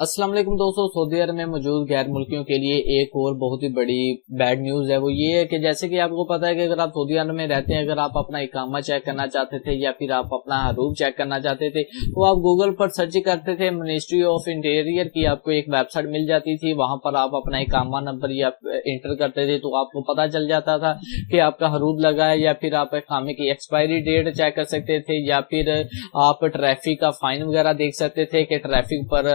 अस्सलाम वालेकुम दोस्तों, सऊदी अरब में मौजूद गैर मुल्कियों के लिए एक और बहुत ही बड़ी बैड न्यूज़ है। वो ये है कि जैसे कि आपको पता है कि अगर आप सऊदी अरब में रहते हैं, अगर आप अपना इकामा चेक करना चाहते थे या फिर आप अपना हरूफ चेक करना चाहते थे तो आप गूगल पर सर्च करते थे। मिनिस्ट्री ऑफ इंटीरियर की आपको एक वेबसाइट मिल जाती थी, वहां पर आप अपना इकामा नंबर या इंटर करते थे तो आपको पता चल जाता था कि आपका हरूफ लगा है, या फिर आप इकामे की एक्सपायरी डेट चेक कर सकते थे, या फिर आप ट्रैफिक का फाइन वगैरह देख सकते थे कि ट्रैफिक पर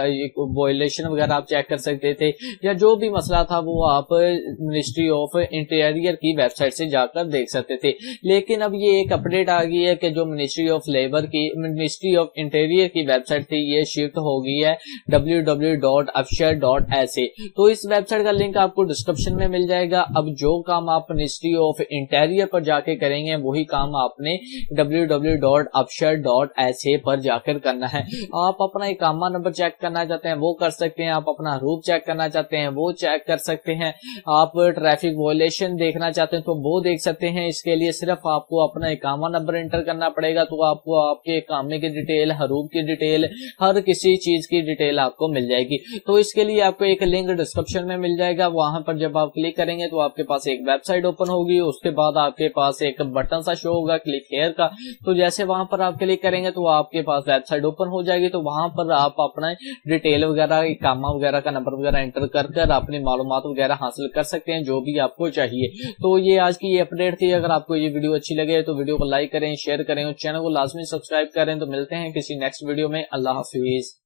वायलेशन वगैरह आप चेक कर सकते थे, या जो भी मसला था वो आप मिनिस्ट्री ऑफ इंटीरियर की वेबसाइट से जाकर देख सकते थे। लेकिन अब ये एक अपडेट आ गई है कि जो मिनिस्ट्री ऑफ लेबर की मिनिस्ट्री ऑफ इंटीरियर की वेबसाइट थी ये शिफ्ट हो गई है www.afshar.sa। तो इस वेबसाइट का लिंक आपको डिस्क्रिप्शन में मिल जाएगा। अब जो काम आप मिनिस्ट्री ऑफ इंटीरियर पर जाके करेंगे वही काम आपने www.afshar.sa पर जाकर करना है। आप अपना इकामा नंबर चेक करना चाहते हैं वो कर सकते हैं, आप अपना रूप चेक करना चाहते हैं वो चेक कर सकते हैं, आप ट्रैफिक वायलेशन देखना चाहते हैं तो वो देख सकते हैं। इसके लिए सिर्फ आपको अपना इकामा नंबर एंटर करना पड़ेगा, तो आपको आपके इकामे की डिटेल, हरूफ की डिटेल, हर किसी चीज की डिटेल आपको मिल जाएगी। तो इसके लिए आपको एक लिंक डिस्क्रिप्शन में मिल जाएगा, वहां पर जब आप क्लिक करेंगे तो आपके पास एक वेबसाइट ओपन होगी। उसके बाद आपके पास एक बटन सा शो होगा क्लिक हेयर का, तो जैसे वहां पर आप क्लिक करेंगे तो आपके पास वेबसाइट ओपन हो जाएगी। तो वहां पर आप अपना डिटेल वगैरह, इकामा वगैरह का नंबर वगैरह एंटर कर अपनी मालूमात वगैरह हासिल कर सकते हैं जो भी आपको चाहिए। तो ये आज की ये अपडेट थी। अगर आपको ये वीडियो अच्छी लगे तो वीडियो को लाइक करें, शेयर करें और चैनल को लाजमी सब्सक्राइब करें। तो मिलते हैं किसी नेक्स्ट वीडियो में। अल्लाह हाफिज।